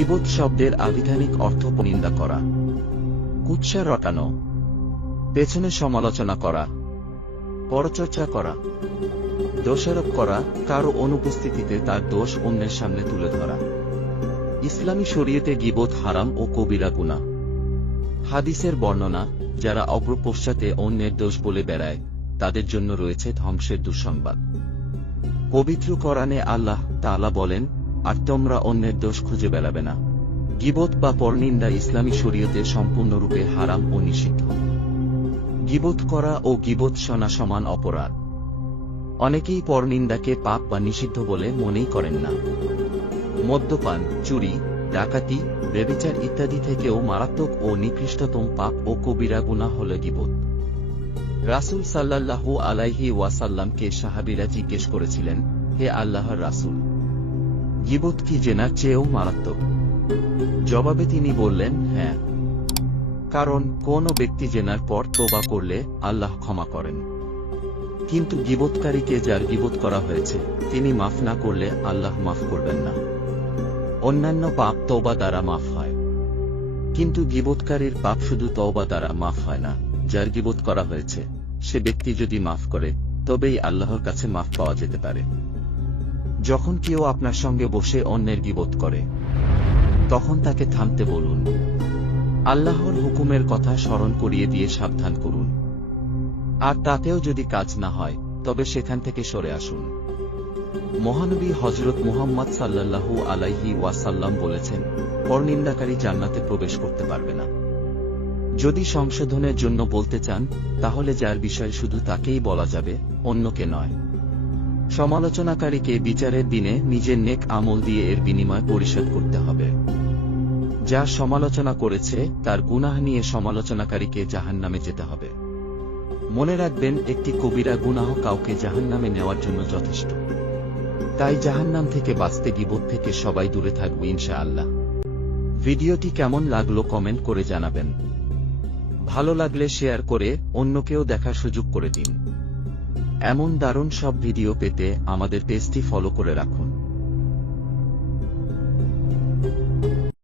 গিবত শব্দের আবিধানিক অর্থ নিন্দা করা। কুৎসা রটানো। পেছনে সমালোচনা করা। পরচর্চা করা। দোষারোপ করা, কারও অনুপস্থিতিতে তার দোষ অন্যের সামনে তুলে ধরা। ইসলামী শরীয়তে গিবত হারাম ও কবিরা গুণা হাদিসের বর্ণনা, যারা অগ্রপশ্চাতে অন্যের দোষ বলে বেড়ায়, তাদের জন্য রয়েছে ধ্বংসের দুঃসংবাদ। পবিত্র করানে আল্লাহ তাআলা বলেন আর তোমরা অন্যের দোষ খুঁজে বেড়াবে না। গিবত বা পরনিন্দা ইসলামী শরীয়তে সম্পূর্ণরূপে হারাম ও নিষিদ্ধ। গিবত করা ও গিবত শোনা সমান অপরাধ। অনেকেই পরনিন্দাকে পাপ বা নিষিদ্ধ বলে মনেই করেন না। মদ্যপান, চুরি, ডাকাতি বেবিচার ইত্যাদি থেকেও মারাত্মক ও নিকৃষ্টতম পাপ ও কবিরা গুণা হল গিবত। রাসূল সাল্লাল্লাহু আলাইহি ওয়াসাল্লামকে সাহাবীরা জিজ্ঞেস করেছিলেন, হে আল্লাহর রাসূল গিবত কি জেনার চেয়েও মারাত্মক? জবাবে তিনি বললেন হ্যাঁ। কারণ কোন ব্যক্তি জেনার পর তোবা করলে আল্লাহ ক্ষমা করেন। কিন্তু গিবতকারীকে যার গিবত করা হয়েছে, তিনি মাফ না করলে আল্লাহ মাফ করবেন না। অন্যান্য পাপ তওবা দ্বারা মাফ হয়। কিন্তু গিবতকারীর পাপ শুধু তওবা দ্বারা মাফ হয় না, যার গিবত করা হয়েছে, সে ব্যক্তি যদি মাফ করে, তবেই আল্লাহর কাছে মাফ পাওয়া যেতে পারে। যখন কেউ আপনার সঙ্গে বসে অন্যের গিবত করে, তখন তাকে থামতে বলুন। আল্লাহর হুকুমের কথা স্মরণ করিয়ে দিয়ে সাবধান করুন। আর তাতেও যদি কাজ না হয়, তবে সেখান থেকে সরে আসুন। মহানবী হজরত মুহাম্মদ সাল্লাল্লাহু আলাইহি ওয়াসাল্লাম বলেছেন, পরনিন্দাকারী জান্নাতে প্রবেশ করতে পারবে না। যদি সংশোধনের জন্য বলতে চান, তাহলে যার বিষয় শুধু তাকেই বলা যাবে, অন্যকে নয়। সমালোচনাকারীকে বিচারের দিনে নিজের নেক আমল দিয়ে এর বিনিময় পরিশোধ করতে হবে। যা সমালোচনা করেছে, তার গুনাহ নিয়ে সমালোচনাকারীকে জাহান্নামে যেতে হবে। মনে রাখবেন, একটি কবিরা গুনাহ কাউকে জাহান্নামে নেওয়ার জন্য যথেষ্ট। তাই জাহান্নাম থেকে বাঁচতে গিবত থেকে সবাই দূরে থাকব ইনশাআল্লাহ। ভিডিওটি কেমন লাগল কমেন্ট করে জানাবেন। ভালো লাগলে শেয়ার করে অন্যকেও দেখার সুযোগ করে দিন। এমন দারুণ সব ভিডিও পেতে আমাদের পেজটি ফলো করে রাখুন।